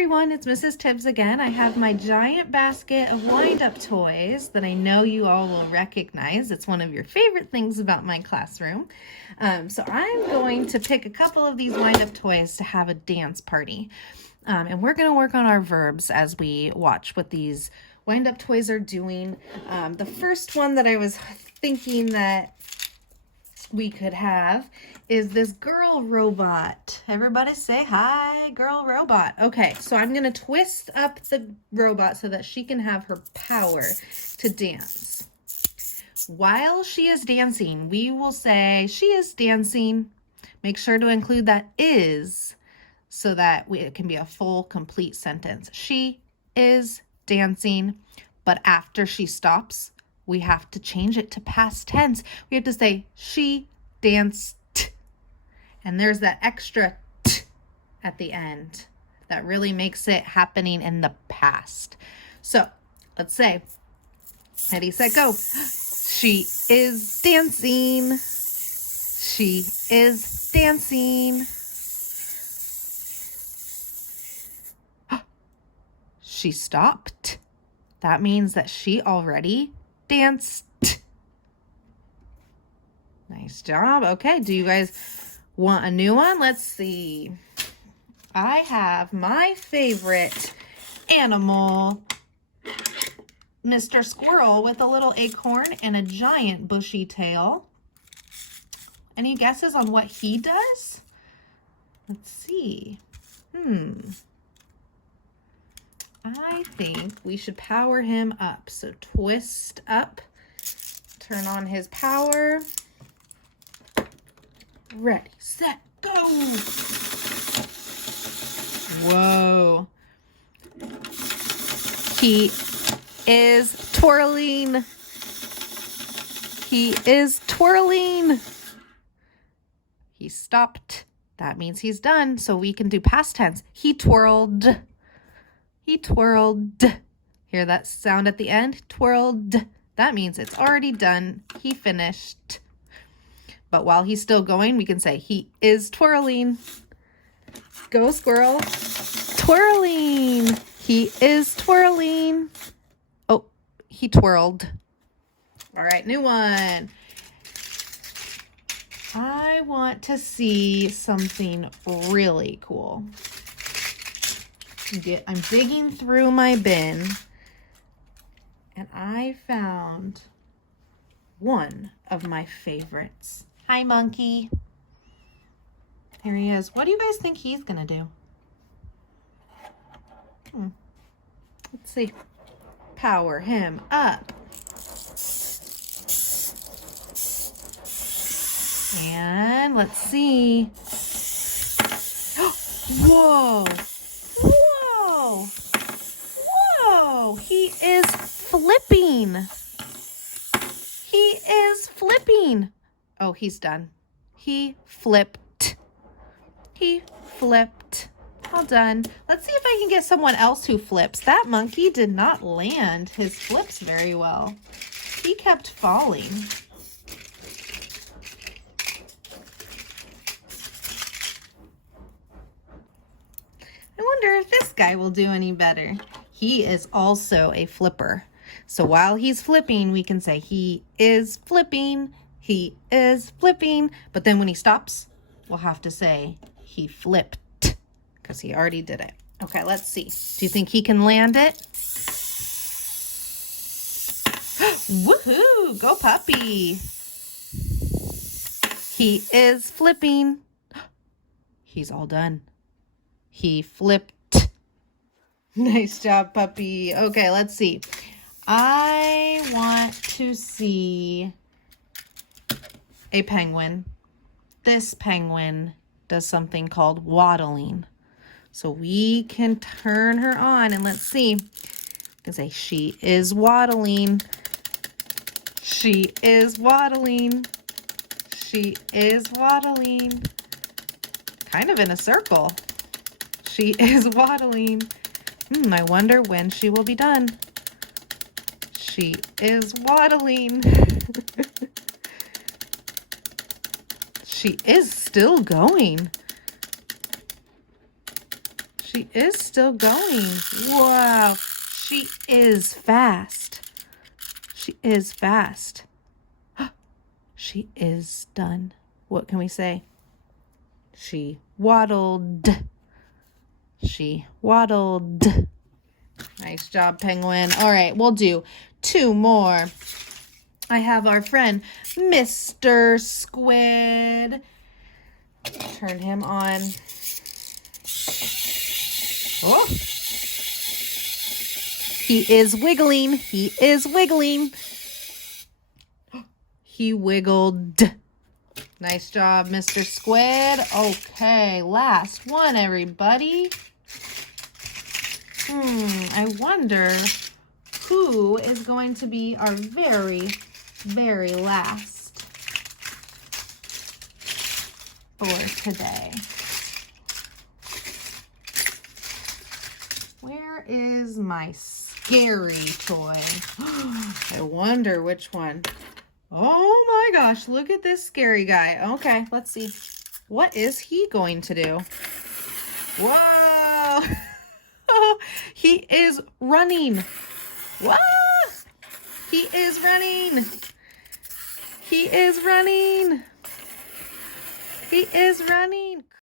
everyone, it's Mrs. Tibbs again. I have my giant basket of wind-up toys that I know you all will recognize. It's one of your favorite things about my classroom. So I'm going to pick a couple of these wind-up toys to have a dance party. And we're going to work on our verbs as we watch what these wind-up toys are doing. The first one that I was thinking that we could have is this girl robot. Everybody say hi, girl robot. Okay, so I'm gonna twist up the robot so that she can have her power to dance. While she is dancing, we will say she is dancing. Make sure to include that is so that it can be a full, complete sentence. She is dancing, but after she stops, we have to change it to past tense. We have to say, she danced. And there's that extra t at the end that really makes it happening in the past. So let's say, ready, set, go. She is dancing. She is dancing. She stopped. That means that she already danced. Nice job. Okay, do you guys want a new one? Let's see. I have my favorite animal, Mr. Squirrel, with a little acorn and a giant bushy tail. Any guesses on what he does? Let's see. I think we should power him up. So twist up, turn on his power. Ready, set, go. Whoa. He is twirling. He is twirling. He stopped. That means he's done. So we can do past tense. He twirled. He twirled. Hear that sound at the end? Twirled. That means it's already done. He finished. But while he's still going, we can say he is twirling. Go, squirrel. Twirling. He is twirling. Oh, he twirled. All right, new one. I want to see something really cool. I'm digging through my bin, and I found one of my favorites. Hi, monkey. Here he is. What do you guys think he's gonna do? Let's see. Power him up. And let's see. Whoa. Whoa. Whoa. He is flipping. He is flipping. Oh, he's done. He flipped. He flipped. All done. Let's see if I can get someone else who flips. That monkey did not land his flips very well. He kept falling. I wonder if this guy will do any better. He is also a flipper. So while he's flipping, we can say he is flipping. He is flipping, but then when he stops, we'll have to say he flipped because he already did it. Okay, let's see. Do you think he can land it? Woohoo! Go puppy! He is flipping. He's all done. He flipped. Nice job, puppy. Okay, let's see. I want to see a penguin. This penguin does something called waddling. So we can turn her on and let's see. We can say she is waddling. She is waddling. She is waddling. Kind of in a circle. She is waddling. I wonder when she will be done. She is waddling. She is still going. She is still going. Wow. She is fast. She is fast. She is done. What can we say? She waddled. She waddled. Nice job, Penguin. All right, we'll do 2 more. I have our friend, Mr. Squid. Turn him on. Oh. He is wiggling. He is wiggling. He wiggled. Nice job, Mr. Squid. Okay, last one, everybody. I wonder who is going to be our very, very last for today. Where is my scary toy? I wonder which one. Oh my gosh, look at this scary guy. Okay, let's see. What is he going to do? Whoa! He is running. What? He is running. He is running. He is running.